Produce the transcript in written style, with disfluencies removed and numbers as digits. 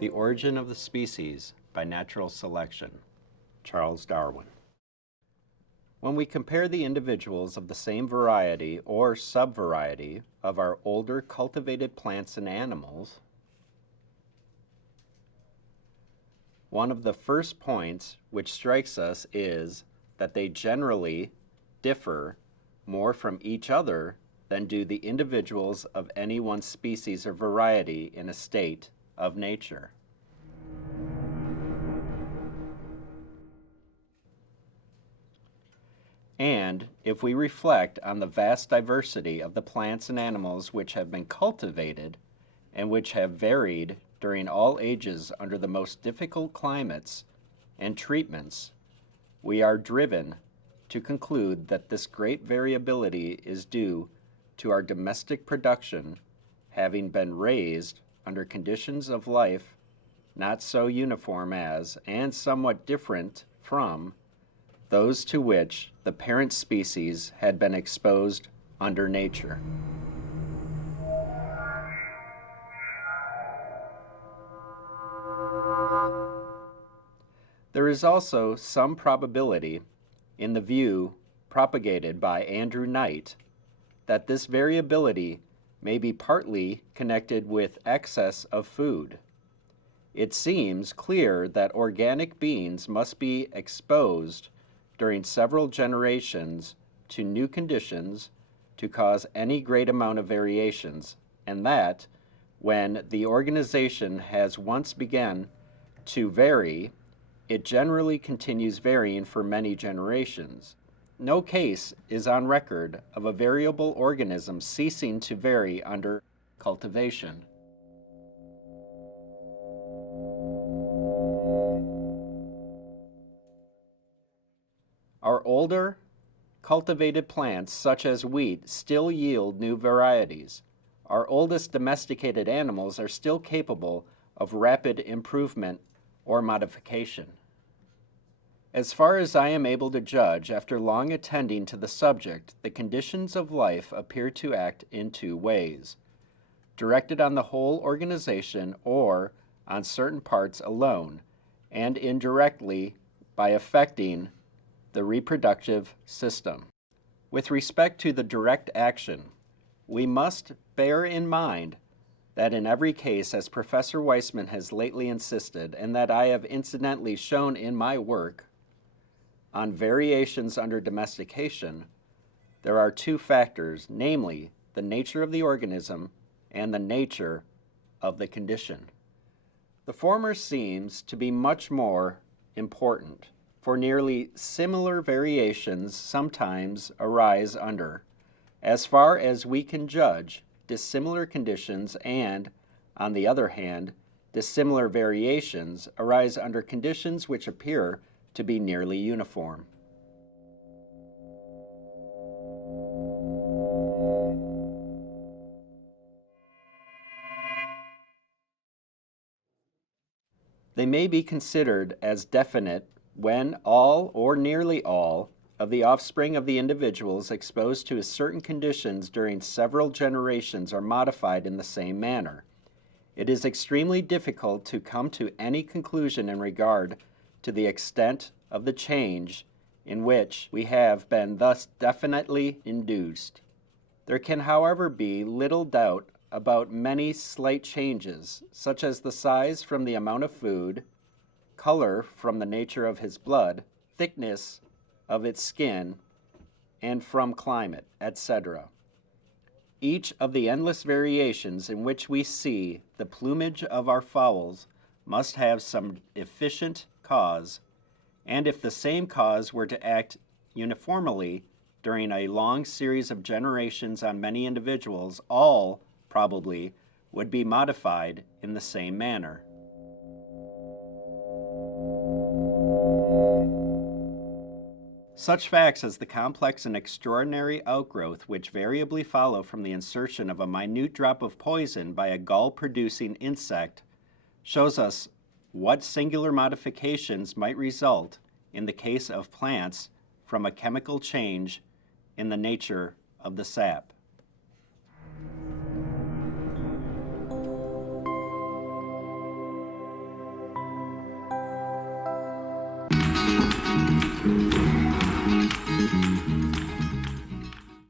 The Origin of the Species by Natural Selection, Charles Darwin. When we compare the individuals of the same variety or subvariety of our older cultivated plants and animals, one of the first points which strikes us is that they generally differ more from each other than do the individuals of any one species or variety in a state of nature. And if we reflect on the vast diversity of the plants and animals which have been cultivated and which have varied during all ages under the most difficult climates and treatments, we are driven to conclude that this great variability is due to our domestic production having been raised under conditions of life not so uniform as, and somewhat different from, those to which the parent species had been exposed under nature. There is also some probability in the view propagated by Andrew Knight that this variability may be partly connected with excess of food. It seems clear that organic beings must be exposed during several generations to new conditions to cause any great amount of variations, and that when the organization has once begun to vary, it generally continues varying for many generations. No case is on record of a variable organism ceasing to vary under cultivation. Our older cultivated plants, such as wheat, still yield new varieties. Our oldest domesticated animals are still capable of rapid improvement or modification. As far as I am able to judge, after long attending to the subject, the conditions of life appear to act in two ways: directed on the whole organization or on certain parts alone, and indirectly by affecting the reproductive system. With respect to the direct action, we must bear in mind that in every case, as Professor Weissman has lately insisted, and that I have incidentally shown in my work on variations under domestication, there are two factors, namely the nature of the organism and the nature of the condition. The former seems to be much more important, for nearly similar variations sometimes arise under, as far as we can judge, dissimilar conditions, and, on the other hand, dissimilar variations arise under conditions which appear to be nearly uniform. They may be considered as definite when all or nearly all of the offspring of the individuals exposed to certain conditions during several generations are modified in the same manner. It is extremely difficult to come to any conclusion in regard to the extent of the change in which we have been thus definitely induced. There can, however, be little doubt about many slight changes, such as the size from the amount of food, color from the nature of his blood, thickness of its skin, and from climate, etc. Each of the endless variations in which we see the plumage of our fowls must have some efficient cause, and if the same cause were to act uniformly during a long series of generations on many individuals, all probably would be modified in the same manner. Such facts as the complex and extraordinary outgrowth which variably follow from the insertion of a minute drop of poison by a gall-producing insect shows us what singular modifications might result in the case of plants from a chemical change in the nature of the sap.